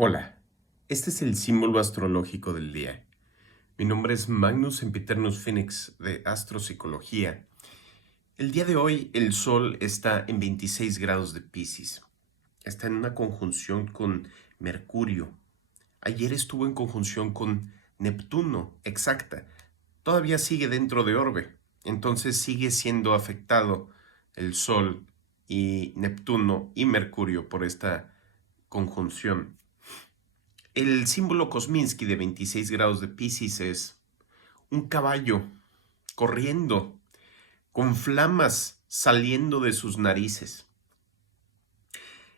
Hola, este es el símbolo astrológico del día. Mi nombre es Magnus Sempiternus Phoenix de Astropsicología. El día de hoy el Sol está en 26 grados de Piscis. Está en una conjunción con Mercurio. Ayer estuvo en conjunción con Neptuno, exacta. Todavía sigue dentro de orbe, entonces sigue siendo afectado el Sol y Neptuno y Mercurio por esta conjunción. El símbolo Kosminski de 26 grados de Piscis es un caballo corriendo con flamas saliendo de sus narices.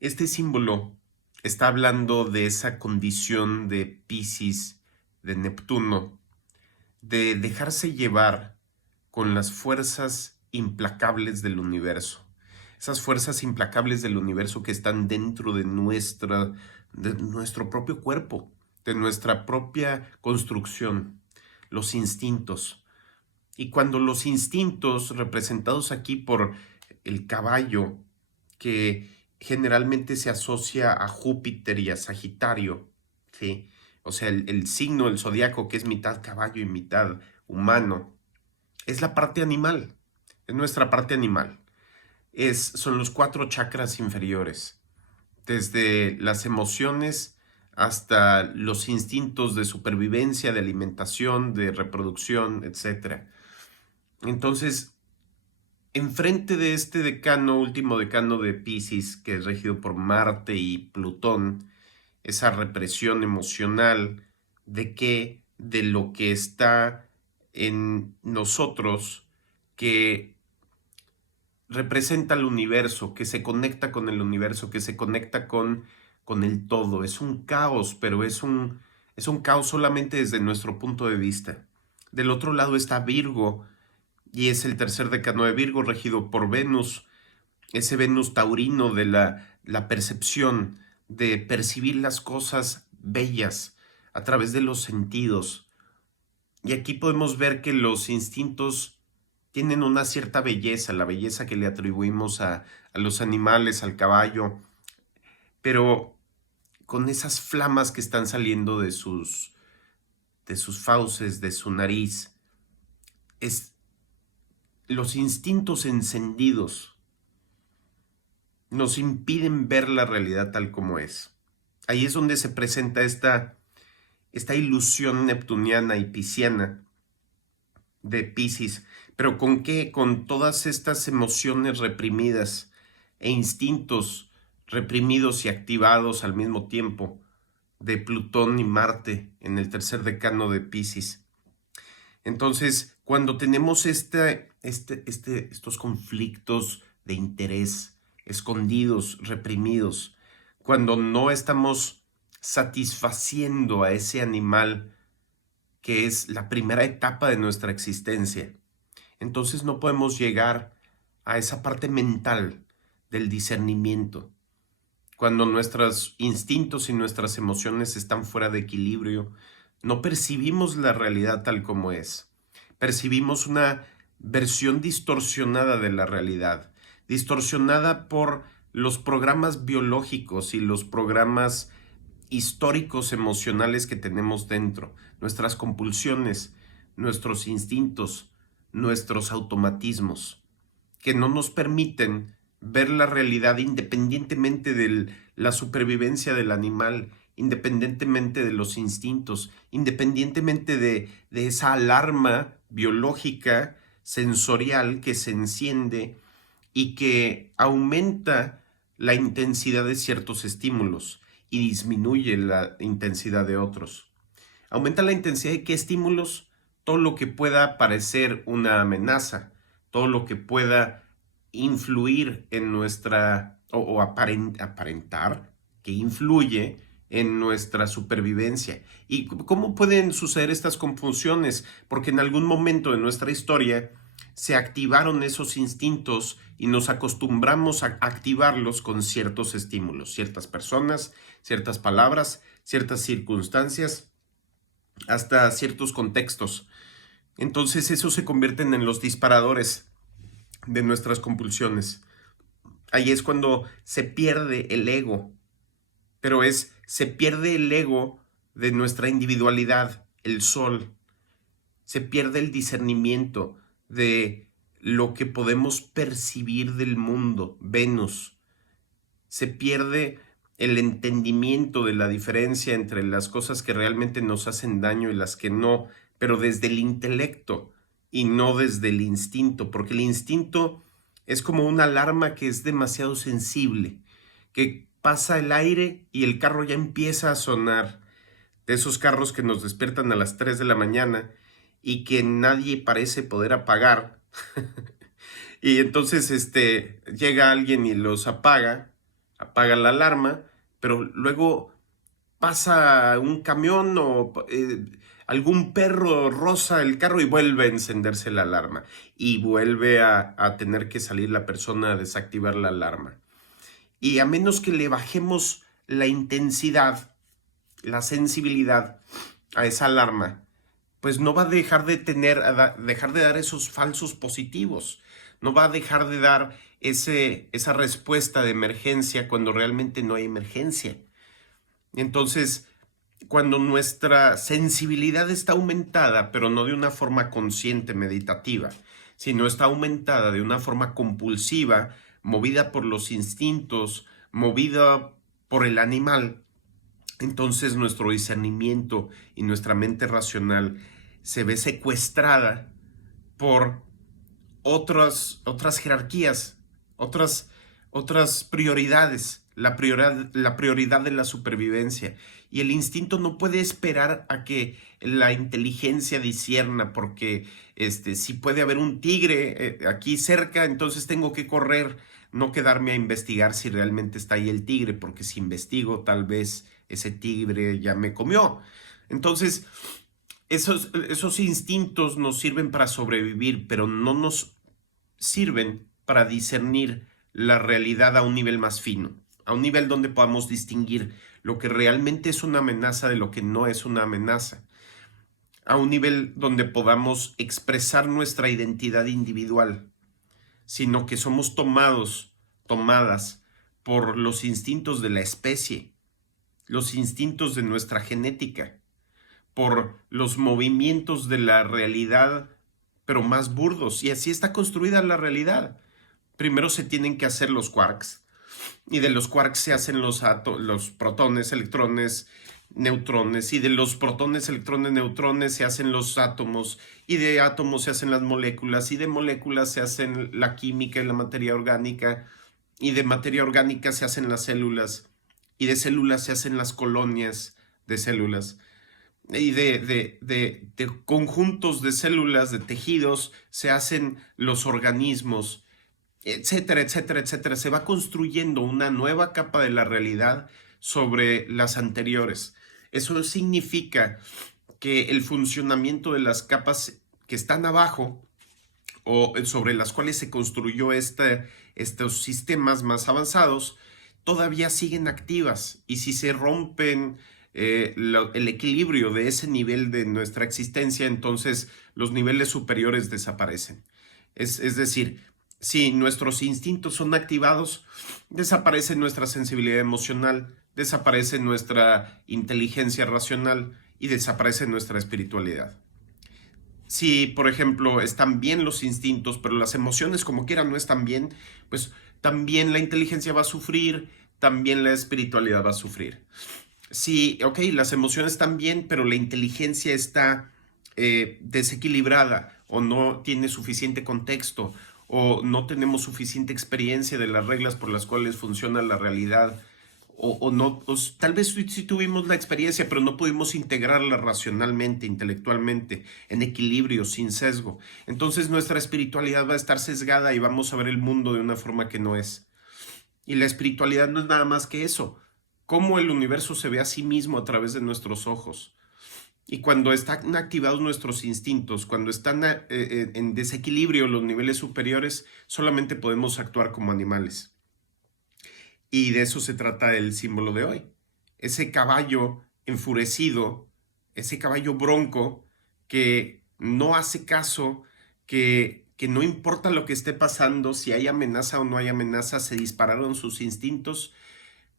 Este símbolo está hablando de esa condición de Piscis, de Neptuno, de dejarse llevar con las fuerzas implacables del universo. Esas fuerzas implacables del universo que están dentro de nuestro propio cuerpo, de nuestra propia construcción, los instintos. Y cuando los instintos, representados aquí por el caballo, que generalmente se asocia a Júpiter y a Sagitario, ¿sí? O sea, el signo del zodiaco que es mitad caballo y mitad humano, es la parte animal, es nuestra parte animal. Son los 4 chakras inferiores, desde las emociones hasta los instintos de supervivencia, de alimentación, de reproducción, etc. Entonces, enfrente de este decano, último decano de Piscis, que es regido por Marte y Plutón, esa represión emocional de lo que está en nosotros, que representa el universo, que se conecta con el universo, que se conecta con el todo. Es un caos, pero es un caos solamente desde nuestro punto de vista. Del otro lado está Virgo, y es el tercer decano de Virgo, regido por Venus, ese Venus taurino de la percepción, de percibir las cosas bellas a través de los sentidos. Y aquí podemos ver que los instintos tienen una cierta belleza, la belleza que le atribuimos a los animales, al caballo, pero con esas flamas que están saliendo de sus fauces, de su nariz, es los instintos encendidos nos impiden ver la realidad tal como es. Ahí es donde se presenta esta ilusión neptuniana y pisciana de Piscis. ¿Pero con qué? Con todas estas emociones reprimidas e instintos reprimidos y activados al mismo tiempo de Plutón y Marte en el tercer decano de Piscis. Entonces, cuando tenemos estos conflictos de interés escondidos, reprimidos, cuando no estamos satisfaciendo a ese animal que es la primera etapa de nuestra existencia, entonces no podemos llegar a esa parte mental del discernimiento. Cuando nuestros instintos y nuestras emociones están fuera de equilibrio, no percibimos la realidad tal como es. Percibimos una versión distorsionada de la realidad, distorsionada por los programas biológicos y los programas históricos emocionales que tenemos dentro, nuestras compulsiones, nuestros instintos, nuestros automatismos, que no nos permiten ver la realidad independientemente de la supervivencia del animal, independientemente de los instintos, independientemente de esa alarma biológica, sensorial que se enciende y que aumenta la intensidad de ciertos estímulos y disminuye la intensidad de otros. Aumenta la intensidad de qué estímulos, todo lo que pueda parecer una amenaza, todo lo que pueda influir en nuestra, o aparentar que influye en nuestra supervivencia. ¿Y cómo pueden suceder estas confusiones? Porque en algún momento de nuestra historia se activaron esos instintos y nos acostumbramos a activarlos con ciertos estímulos, ciertas personas, ciertas palabras, ciertas circunstancias, hasta ciertos contextos. Entonces eso se convierten en los disparadores de nuestras compulsiones. Ahí es cuando se pierde el ego, pero es se pierde el ego de nuestra individualidad, el sol, se pierde el discernimiento de lo que podemos percibir del mundo, Venus, se pierde el entendimiento de la diferencia entre las cosas que realmente nos hacen daño y las que no, pero desde el intelecto y no desde el instinto, porque el instinto es como una alarma que es demasiado sensible, que pasa el aire y el carro ya empieza a sonar, de esos carros que nos despiertan a las 3 de la mañana y que nadie parece poder apagar. Y entonces llega alguien y los apaga la alarma, pero luego pasa un camión o algún perro roza el carro y vuelve a encenderse la alarma y vuelve a tener que salir la persona a desactivar la alarma. Y a menos que le bajemos la intensidad, la sensibilidad a esa alarma, pues no va a dejar de dejar de dar esos falsos positivos, no va a dejar de dar esa respuesta de emergencia cuando realmente no hay emergencia. Entonces, cuando nuestra sensibilidad está aumentada, pero no de una forma consciente, meditativa, sino está aumentada de una forma compulsiva, movida por los instintos, movida por el animal, entonces nuestro discernimiento y nuestra mente racional se ve secuestrada por otras jerarquías, otras prioridades, la prioridad de la supervivencia. Y el instinto no puede esperar a que la inteligencia discierna, porque si puede haber un tigre aquí cerca, entonces tengo que correr, no quedarme a investigar si realmente está ahí el tigre, porque si investigo tal vez ese tigre ya me comió. Entonces, esos instintos nos sirven para sobrevivir, pero no nos sirven para discernir la realidad a un nivel más fino, a un nivel donde podamos distinguir lo que realmente es una amenaza de lo que no es una amenaza, a un nivel donde podamos expresar nuestra identidad individual, sino que somos tomadas por los instintos de la especie, los instintos de nuestra genética, por los movimientos de la realidad, pero más burdos. Y así está construida la realidad. Primero se tienen que hacer los quarks, y de los quarks se hacen los protones, electrones, neutrones, y de los protones, electrones, neutrones se hacen los átomos, y de átomos se hacen las moléculas, y de moléculas se hacen la química y la materia orgánica, y de materia orgánica se hacen las células, y de células se hacen las colonias de células, y de conjuntos de células, de tejidos, se hacen los organismos, etcétera, etcétera, etcétera. Se va construyendo una nueva capa de la realidad sobre las anteriores. Eso significa que el funcionamiento de las capas que están abajo o sobre las cuales se construyó estos sistemas más avanzados todavía siguen activas, y si se rompen el equilibrio de ese nivel de nuestra existencia, entonces los niveles superiores desaparecen. Es decir, si nuestros instintos son activados, desaparece nuestra sensibilidad emocional, desaparece nuestra inteligencia racional y desaparece nuestra espiritualidad. Si, por ejemplo, están bien los instintos, pero las emociones como quiera no están bien, pues también la inteligencia va a sufrir, también la espiritualidad va a sufrir. Si, ok, las emociones están bien, pero la inteligencia está desequilibrada, o no tiene suficiente contexto, o no tenemos suficiente experiencia de las reglas por las cuales funciona la realidad, o no, tal vez sí tuvimos la experiencia, pero no pudimos integrarla racionalmente, intelectualmente, en equilibrio, sin sesgo. Entonces nuestra espiritualidad va a estar sesgada y vamos a ver el mundo de una forma que no es. Y la espiritualidad no es nada más que eso, cómo el universo se ve a sí mismo a través de nuestros ojos. Y cuando están activados nuestros instintos, cuando están en desequilibrio los niveles superiores, solamente podemos actuar como animales. Y de eso se trata el símbolo de hoy. Ese caballo enfurecido, ese caballo bronco que no hace caso, que no importa lo que esté pasando, si hay amenaza o no hay amenaza, se dispararon sus instintos,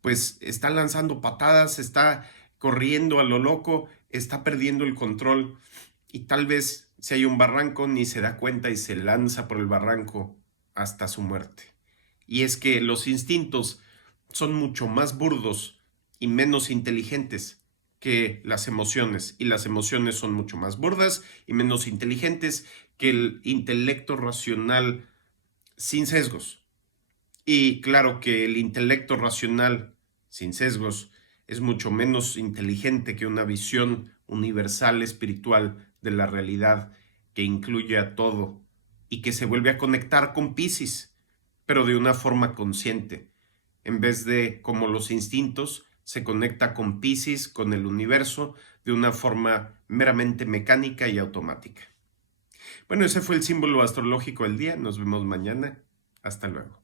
pues está lanzando patadas, está corriendo a lo loco, está perdiendo el control y tal vez si hay un barranco ni se da cuenta y se lanza por el barranco hasta su muerte. Y es que los instintos son mucho más burdos y menos inteligentes que las emociones, y las emociones son mucho más burdas y menos inteligentes que el intelecto racional sin sesgos. Y claro que el intelecto racional sin sesgos es mucho menos inteligente que una visión universal espiritual de la realidad que incluye a todo y que se vuelve a conectar con Piscis, pero de una forma consciente, en vez de como los instintos se conecta con Piscis, con el universo, de una forma meramente mecánica y automática. Bueno, ese fue el símbolo astrológico del día. Nos vemos mañana. Hasta luego.